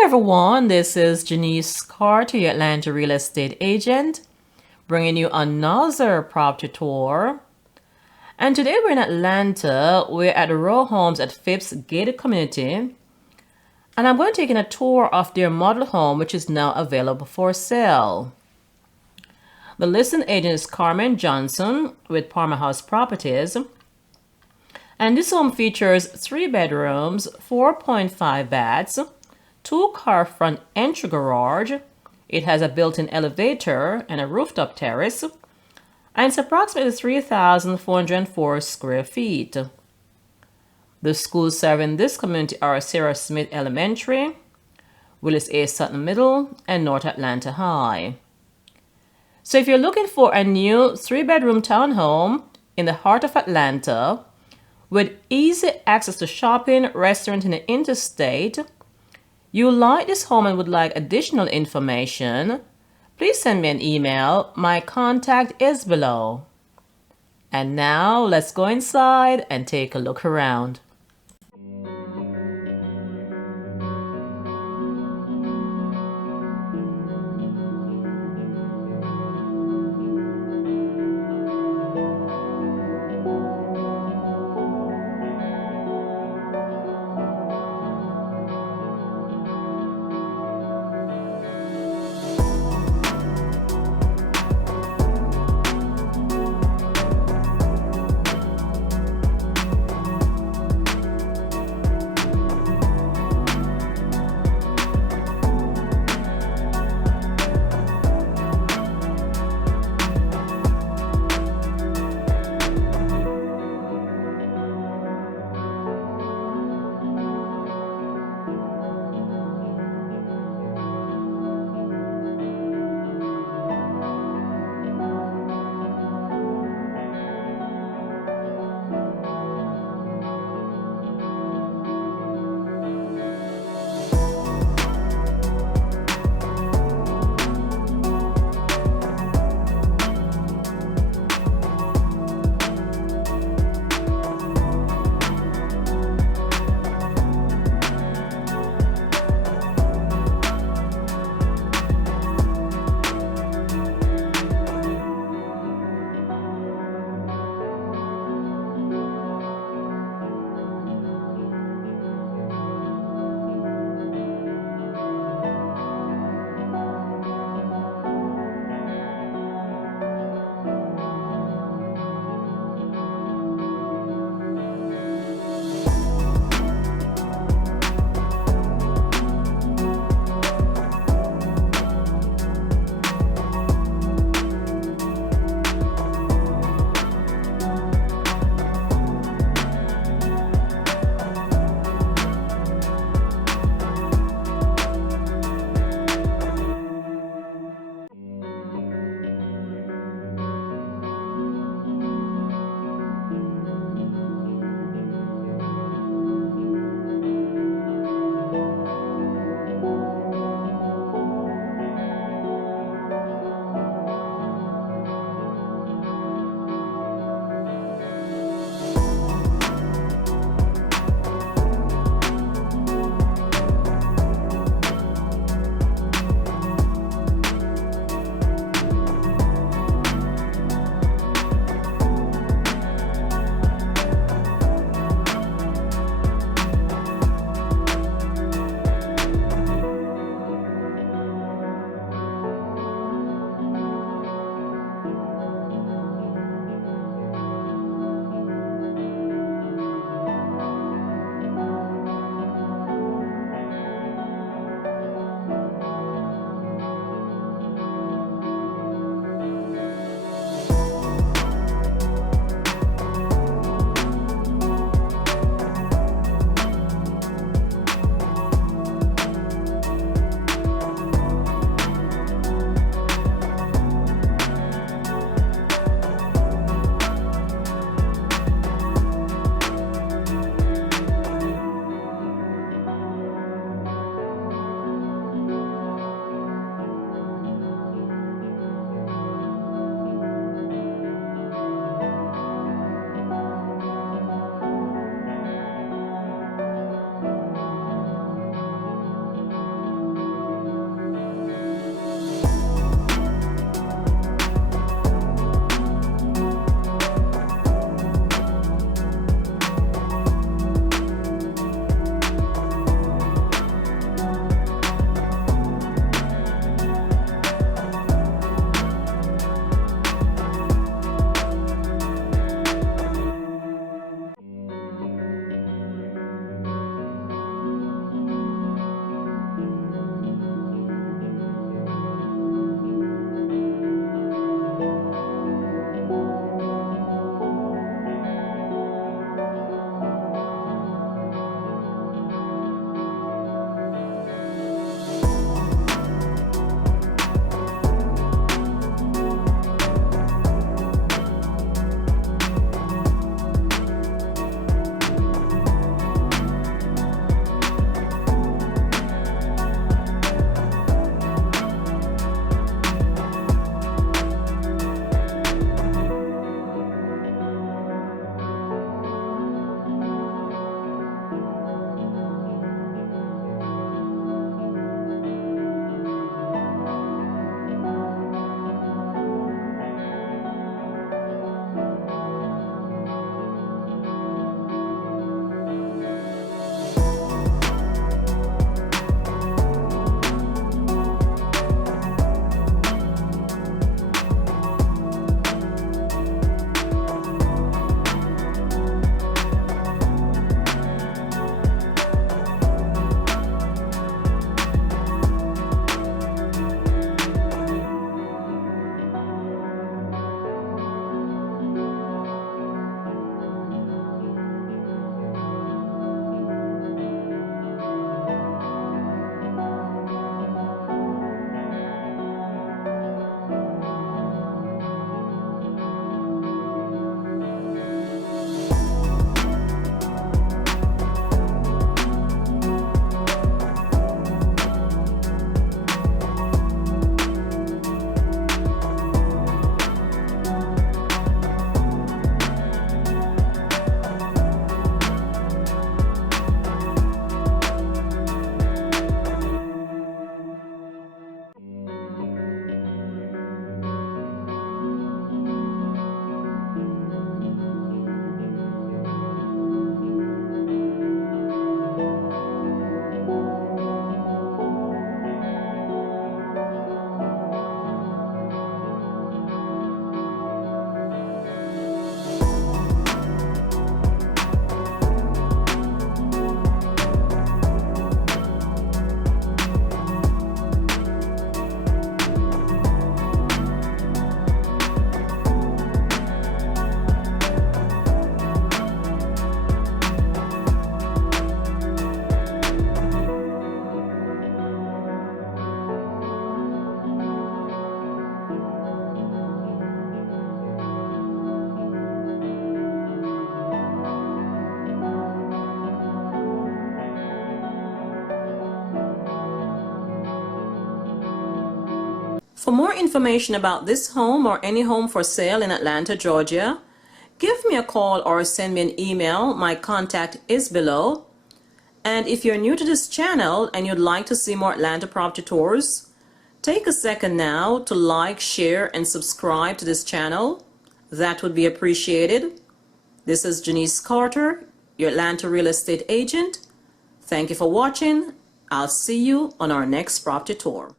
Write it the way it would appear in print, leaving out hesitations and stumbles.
Hello everyone, this is Janice Carter, your Atlanta real estate agent, bringing you another property tour. And today we're in Atlanta. We're at Row Homes at Phipps Gated Community. And I'm going to take a tour of their model home, which is now available for sale. The listing agent is Carmen Johnson with Parma House Properties. And this home features 3 bedrooms, 4.5 baths, 2-car front entry garage. It has a built-in elevator and a rooftop terrace. And it's approximately 3,404 square feet. The schools serving this community are Sarah Smith Elementary, Willis A. Sutton Middle, and North Atlanta High. So if you're looking for a new 3-bedroom townhome in the heart of Atlanta with easy access to shopping, restaurant, and the interstate, you like this home and would like additional information, please send me an email. My contact is below. And now let's go inside and take a look around. For more information about this home or any home for sale in Atlanta, Georgia, give me a call or send me an email. My contact is below. And if you're new to this channel and you'd like to see more Atlanta property tours, take a second now to like, share, and subscribe to this channel. That would be appreciated. This is Janice Carter, your Atlanta real estate agent. Thank you for watching. I'll see you on our next property tour.